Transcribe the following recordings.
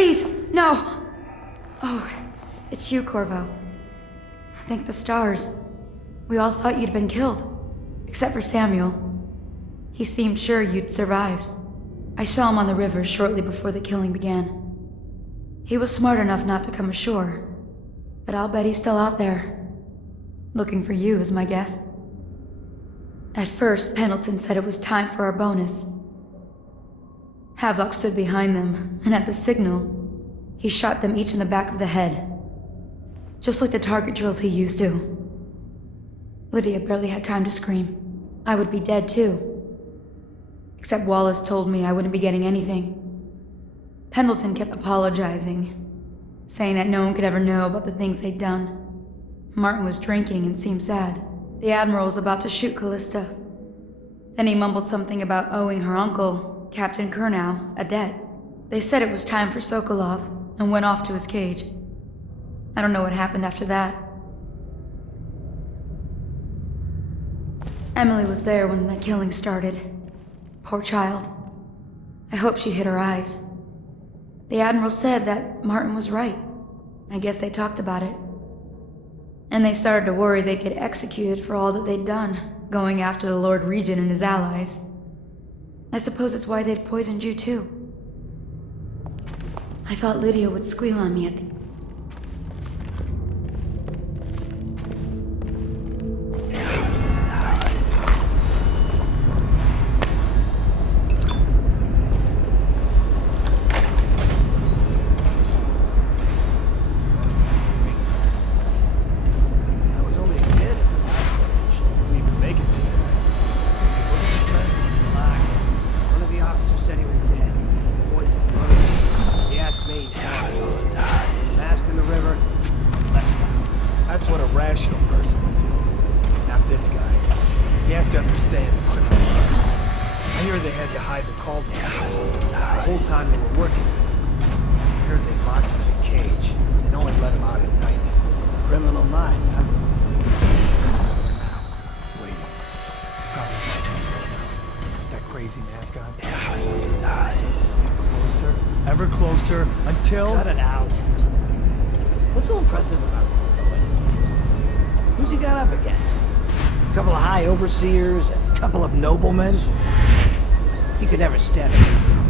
Please, no! Oh, it's you, Corvo. Thank the stars. We all thought you'd been killed. Except for Samuel. He seemed sure you'd survived. I saw him on the river shortly before the killing began. He was smart enough not to come ashore. But I'll bet he's still out there. Looking for you is my guess. At first, Pendleton said it was time for our bonus. Havelock stood behind them, and at the signal, he shot them each in the back of the head. Just like the target drills he used to. Lydia barely had time to scream. I would be dead too. Except Wallace told me I wouldn't be getting anything. Pendleton kept apologizing, saying that no one could ever know about the things they'd done. Martin was drinking and seemed sad. The Admiral was about to shoot Callista. Then he mumbled something about owing her uncle, Captain Kurnow, a debt. They said it was time for Sokolov, and went off to his cage. I don't know what happened after that. Emily was there when the killing started. Poor child. I hope she hid her eyes. The Admiral said that Martin was right. I guess they talked about it. And they started to worry they'd get executed for all that they'd done, going after the Lord Regent and his allies. I suppose it's why they've poisoned you too. I thought Lydia would squeal on me at the... Cut it out. What's so impressive about it? Who's he got up against? A couple of high overseers, a couple of noblemen? He could never stand it.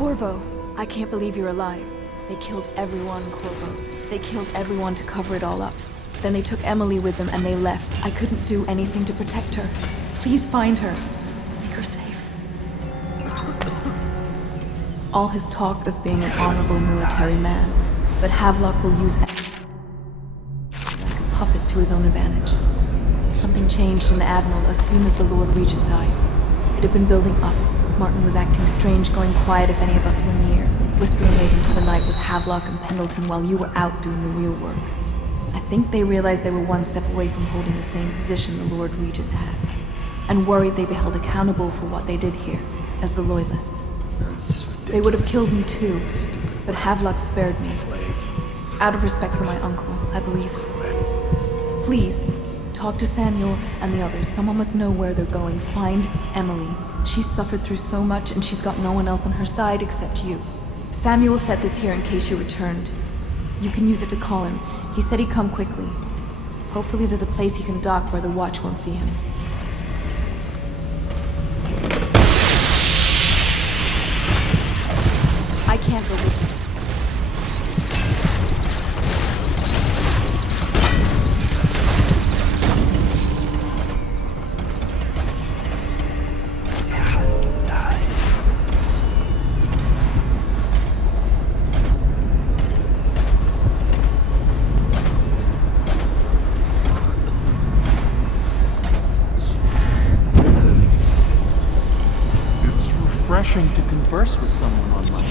Corvo, I can't believe you're alive. They killed everyone, Corvo. They killed everyone to cover it all up. Then they took Emily with them and they left. I couldn't do anything to protect her. Please find her. Make her safe. All his talk of being an honorable military man, but Havelock will use like a puppet to his own advantage. Something changed in the Admiral as soon as the Lord Regent died. It had been building up. Martin was acting strange, going quiet if any of us were near, whispering late into the night with Havelock and Pendleton while you were out doing the real work. I think they realized they were one step away from holding the same position the Lord Regent had, and worried they'd be held accountable for what they did here, as the loyalists. They would have killed me too, but Havelock spared me. Out of respect for my uncle, I believe. please. Talk to Samuel and the others. Someone must know where they're going. Find Emily. She's suffered through so much and she's got no one else on her side except you. Samuel set this here in case you returned. You can use it to call him. He said he'd come quickly. Hopefully there's a place he can dock where the watch won't see him. I can't go with you. To converse with someone online.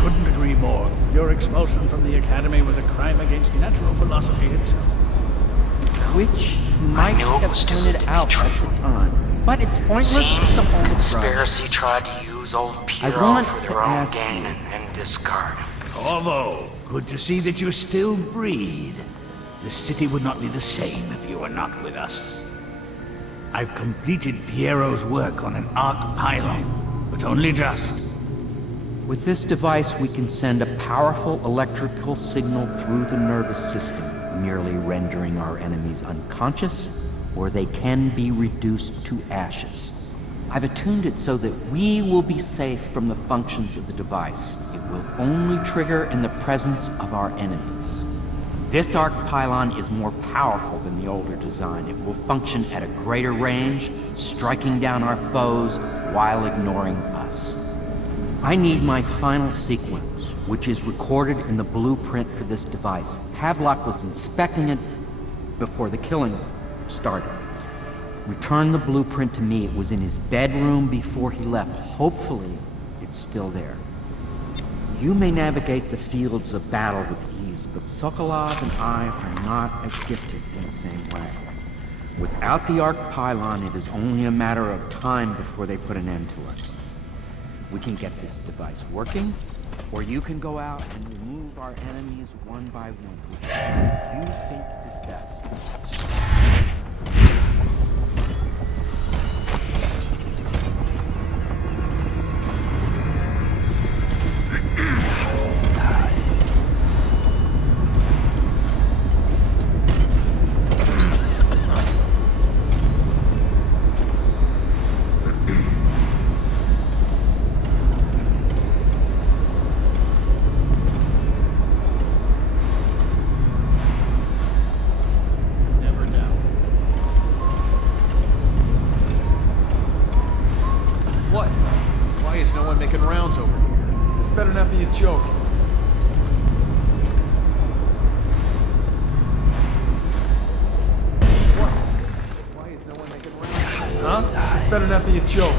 Couldn't agree more. Your expulsion from the Academy was a crime against natural philosophy itself. Which you might have pointed out at the time. But it's pointless to hold a conspiracy tried to use old Piero for their own gain and discard him. Corvo, good to see that you still breathe. The city would not be the same if you were not with us. I've completed Piero's work on an arc pylon, but only just. With this device, we can send a powerful electrical signal through the nervous system, merely rendering our enemies unconscious, or they can be reduced to ashes. I've attuned it so that we will be safe from the functions of the device. It will only trigger in the presence of our enemies. This arc pylon is more powerful than the older design. It will function at a greater range, striking down our foes while ignoring us. I need my final sequence, which is recorded in the blueprint for this device. Havelock was inspecting it before the killing started. Return the blueprint to me. It was in his bedroom before he left. Hopefully, it's still there. You may navigate the fields of battle with ease, but Sokolov and I are not as gifted in the same way. Without the arc pylon, it is only a matter of time before they put an end to us. We can get this device working, or you can go out and remove our enemies one by one, whichever you think is best. Joke. What? Why is no one making rounds? Huh? This better not be a joke.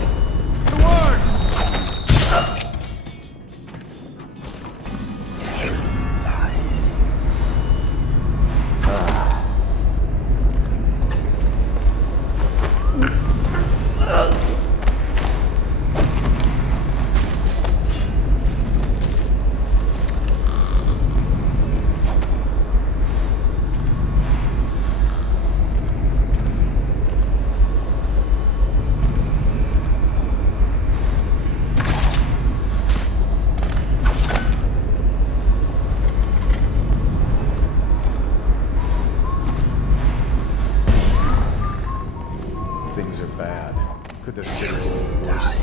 Towards! Things are bad. Could this city be worse?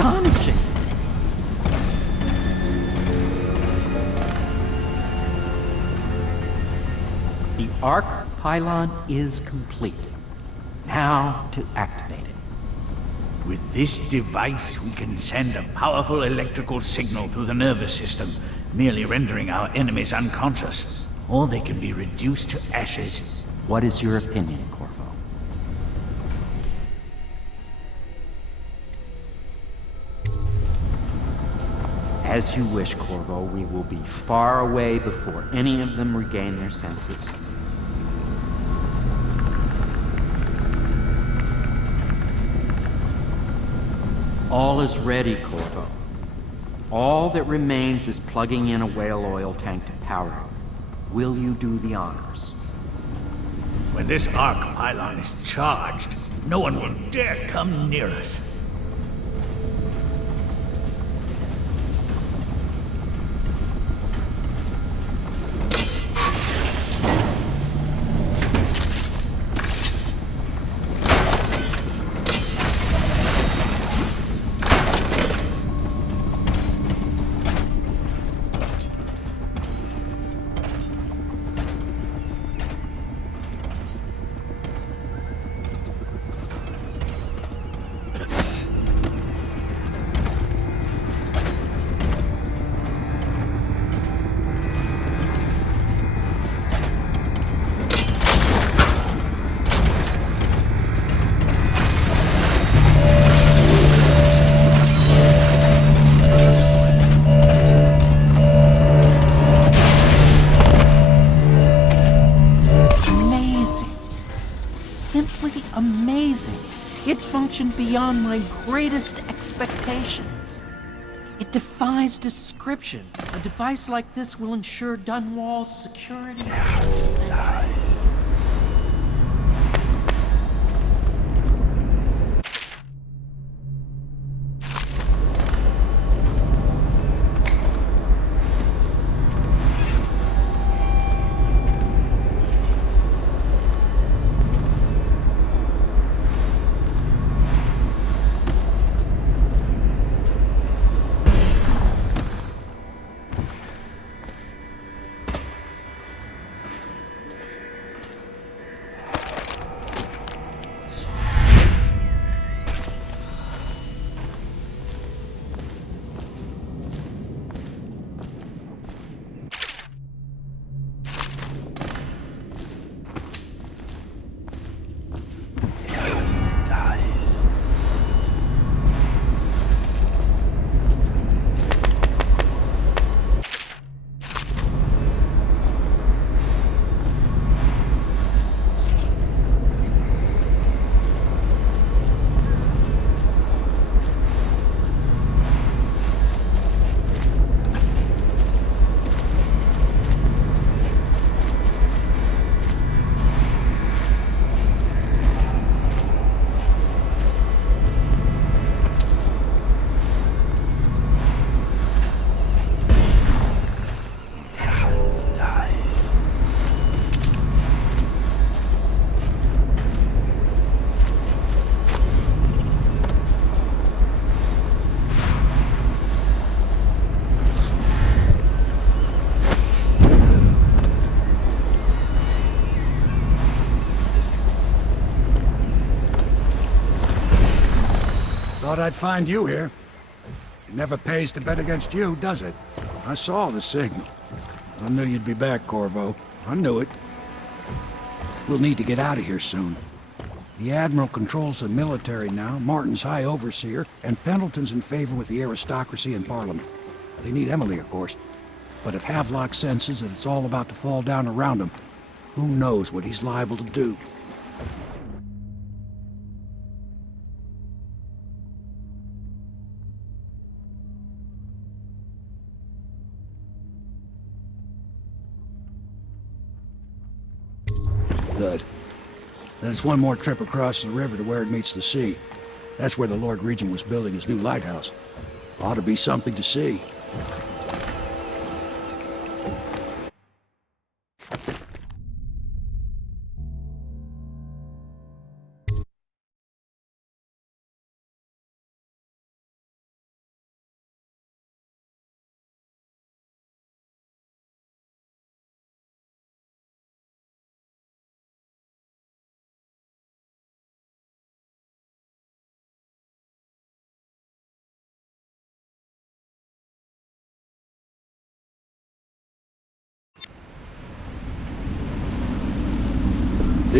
astonishing. The arc pylon is complete. Now to activate it. With this device, we can send a powerful electrical signal through the nervous system, merely rendering our enemies unconscious, or they can be reduced to ashes. What is your opinion, Corvo? As you wish, Corvo. We will be far away before any of them regain their senses. All is ready, Corvo. All that remains is plugging in a whale oil tank to power it. Will you do the honors? When this arc pylon is charged, no one will dare come near us. Amazing. It functioned beyond my greatest expectations. It defies description. A device like this will ensure Dunwall's security. Thought I'd find you here. It never pays to bet against you, does it? I saw the signal. I knew you'd be back, Corvo. I knew it. We'll need to get out of here soon. The Admiral controls the military now, Martin's High Overseer, and Pendleton's in favor with the aristocracy and Parliament. They need Emily, of course. But if Havelock senses that it's all about to fall down around him, who knows what he's liable to do? Good. Then it's one more trip across the river to where it meets the sea. That's where the Lord Regent was building his new lighthouse. Ought to be something to see.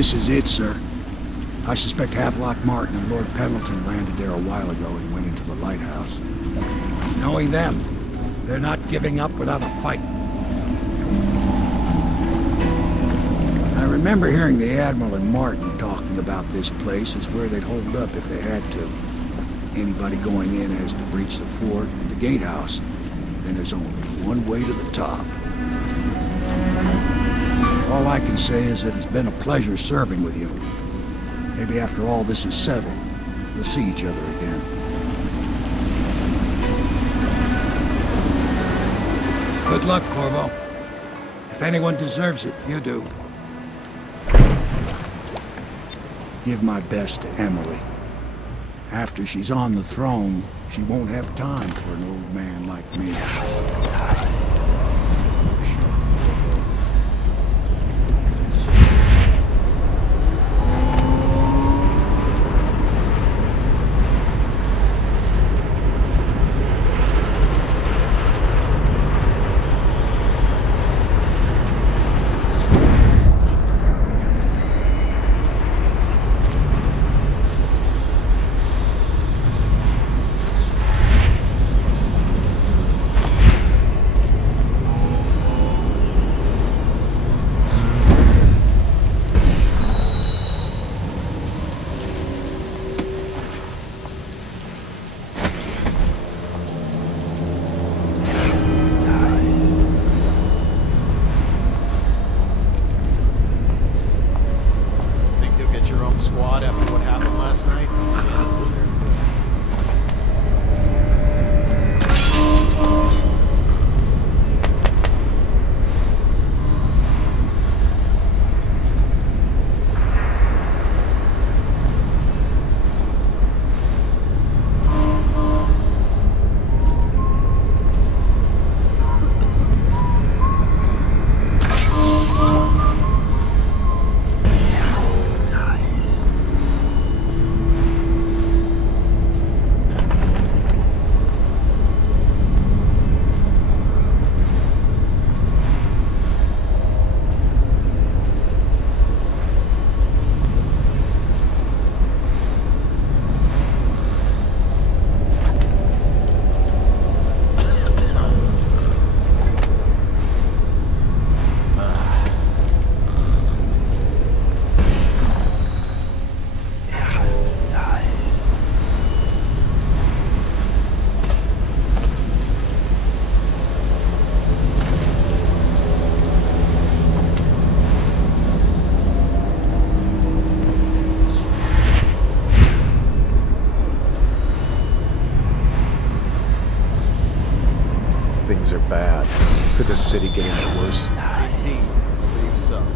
This is it, sir. I suspect Havelock Martin and Lord Pendleton landed there a while ago and went into the lighthouse. Knowing them, they're not giving up without a fight. I remember hearing the Admiral and Martin talking about this place as where they'd hold up if they had to. Anybody going in has to breach the fort, the gatehouse. Then there's only one way to the top. All I can say is that it's been a pleasure serving with you. Maybe after all this is settled, we'll see each other again. Good luck, Corvo. If anyone deserves it, you do. Give my best to Emily. After she's on the throne, she won't have time for an old man like me. Things are bad. Could the city get any worse? Indeed, I believe so.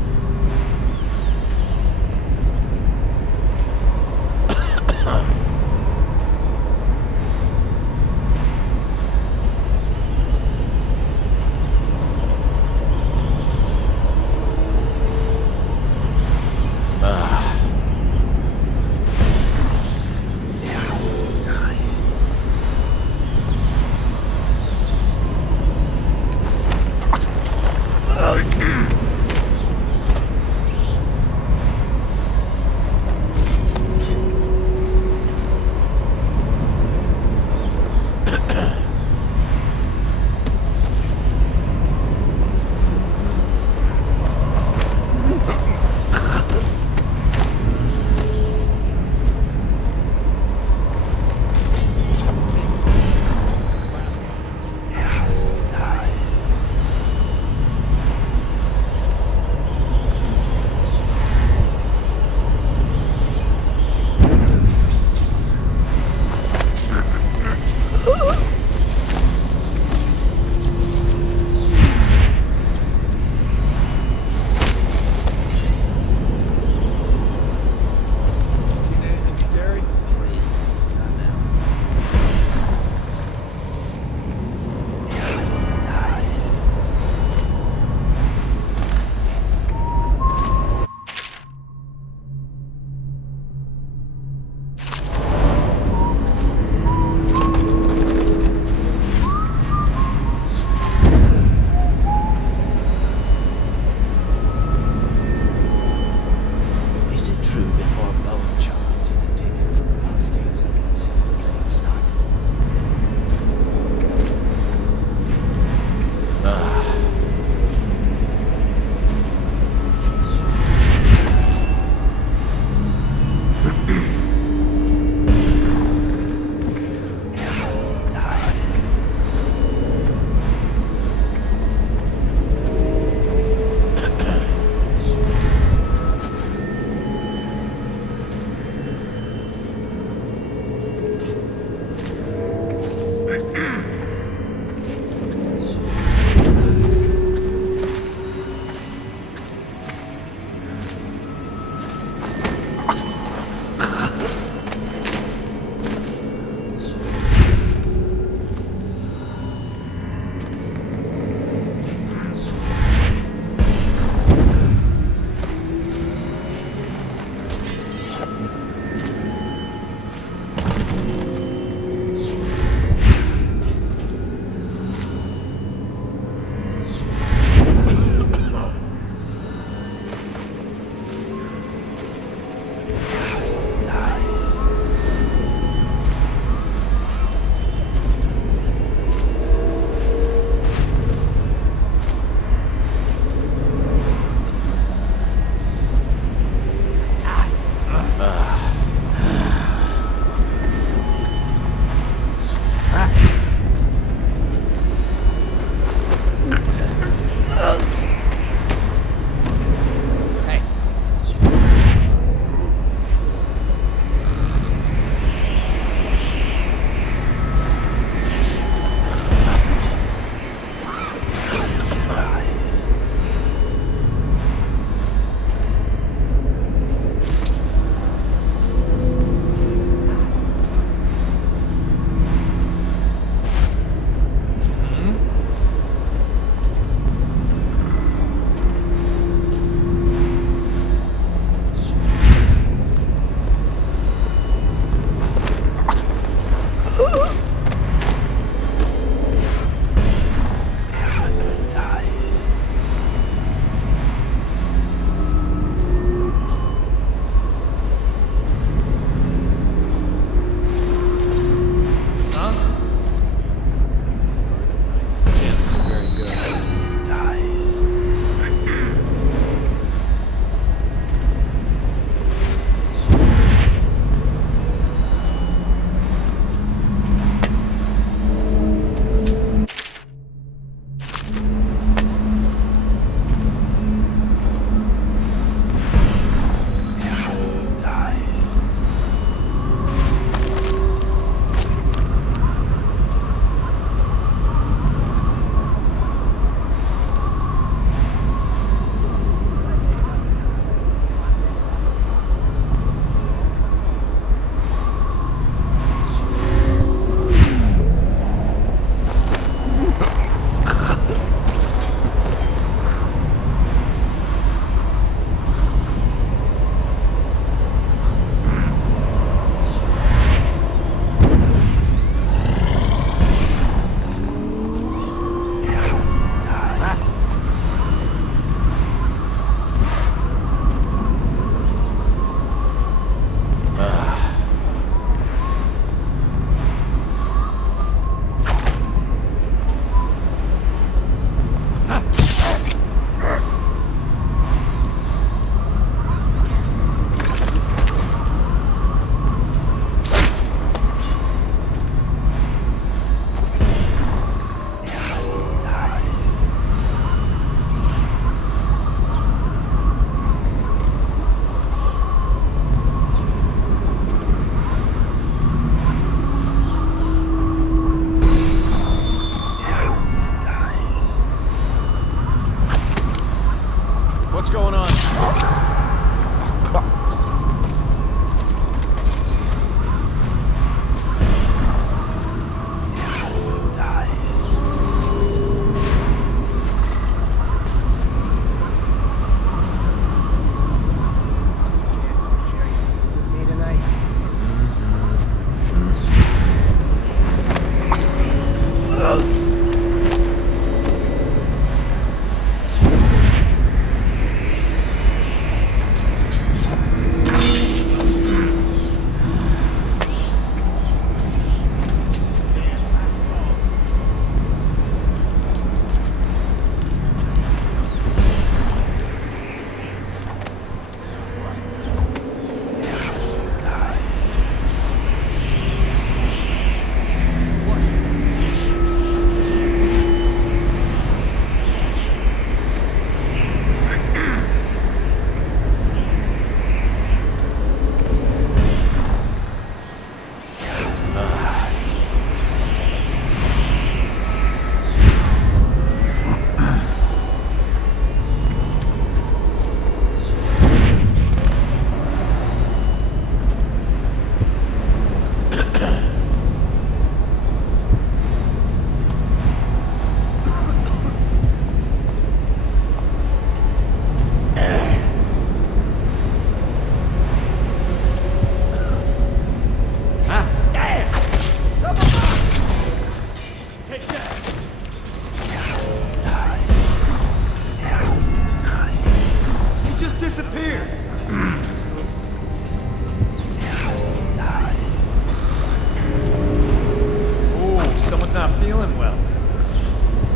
feeling well.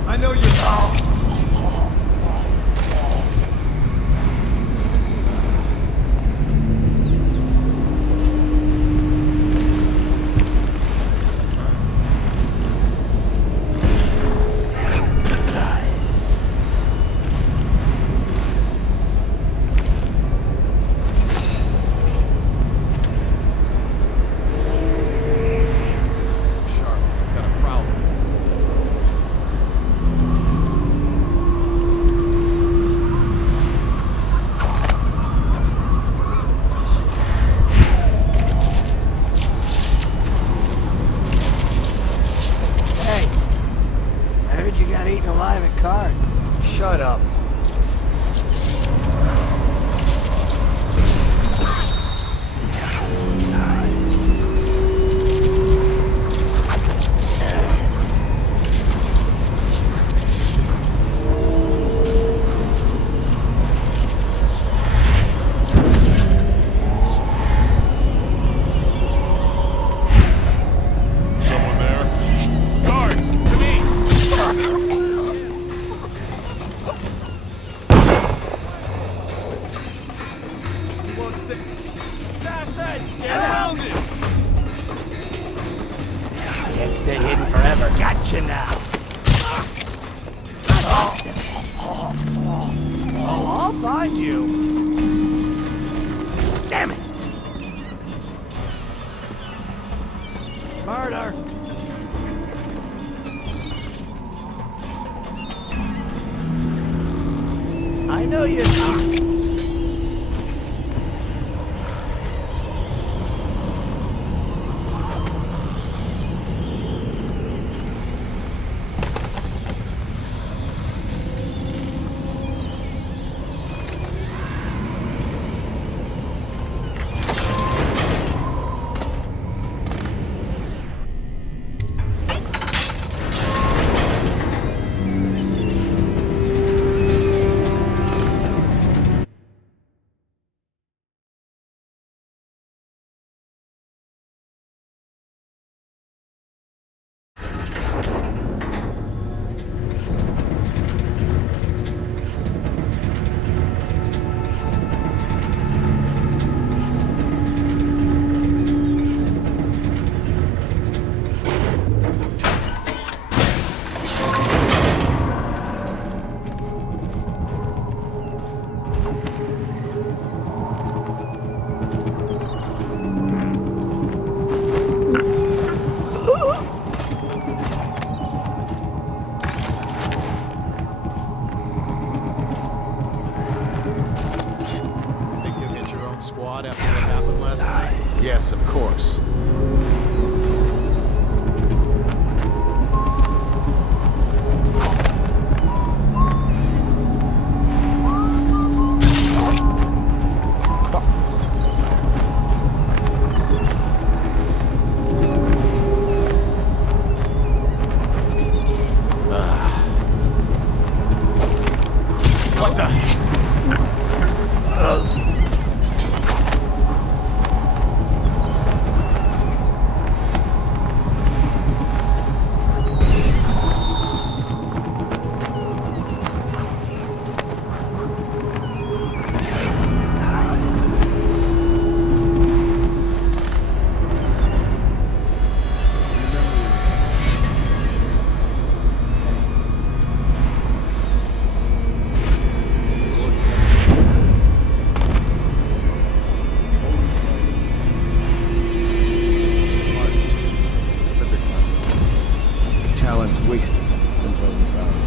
I know you're... Shut up. Stay hidden forever. Gotcha now. Oh, I'll find you. Damn it. Murder. I know you. After what happened last night? Yes, of course. What the? Talent's wasted until we found it.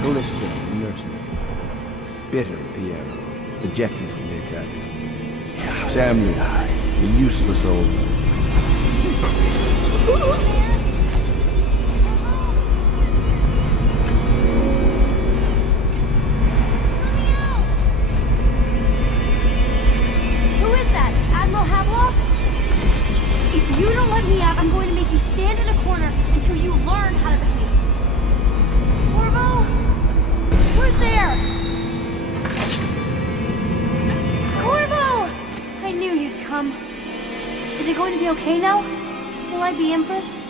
Callista, the nursemaid. Bitter, Piero, ejected from the academy. Samuel, the useless old man. Who is that? Admiral Havelock? If you don't let me out, I'm going to make you stand in a corner until you learn how to behave. Corvo? Who's there? Corvo! I knew you'd come. Is it going to be okay now? Will I be Empress?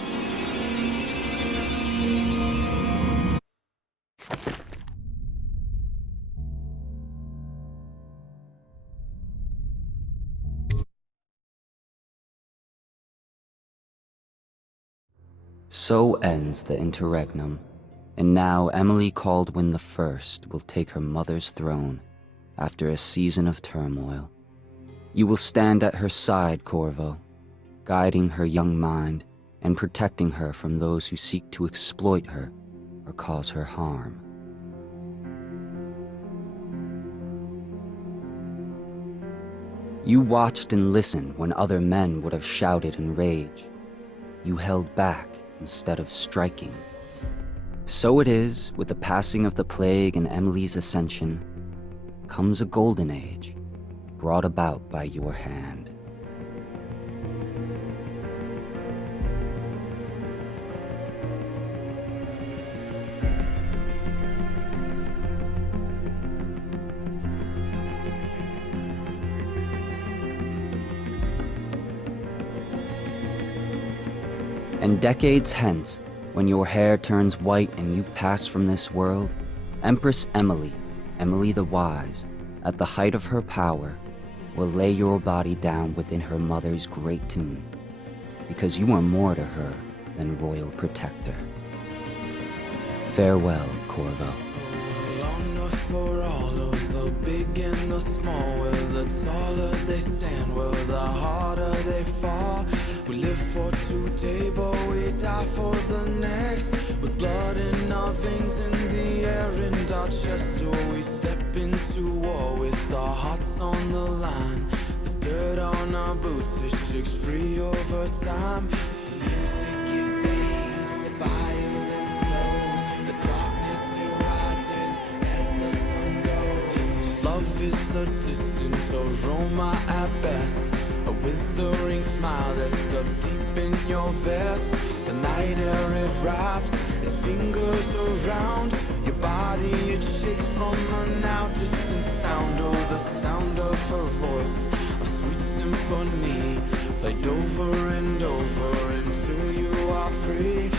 So ends the interregnum, and now Emily Kaldwin I will take her mother's throne after a season of turmoil. You will stand at her side, Corvo, guiding her young mind and protecting her from those who seek to exploit her or cause her harm. You watched and listened when other men would have shouted in rage. You held back instead of striking. So it is, with the passing of the plague and Emily's ascension, comes a golden age, brought about by your hand. And decades hence, when your hair turns white and you pass from this world, Empress Emily, Emily the Wise, at the height of her power, will lay your body down within her mother's great tomb, because you are more to her than royal protector. Farewell, Corvo. For all of the big and the small, well, the taller they stand, well, the harder they fall. We live for today, but we die for the next. With blood in our veins, in the air, and our chest, oh, we step into war with our hearts on the line. The dirt on our boots, it shakes free over time. The music it fades, the violence slows, the darkness it rises as the sun goes. Love is a distant aroma at best, a withering smile that's stuffed deep in your vest. The night air it wraps its fingers around your body, it shakes from a now distant sound. Oh, the sound of her voice, a sweet symphony, played over and over until you are free.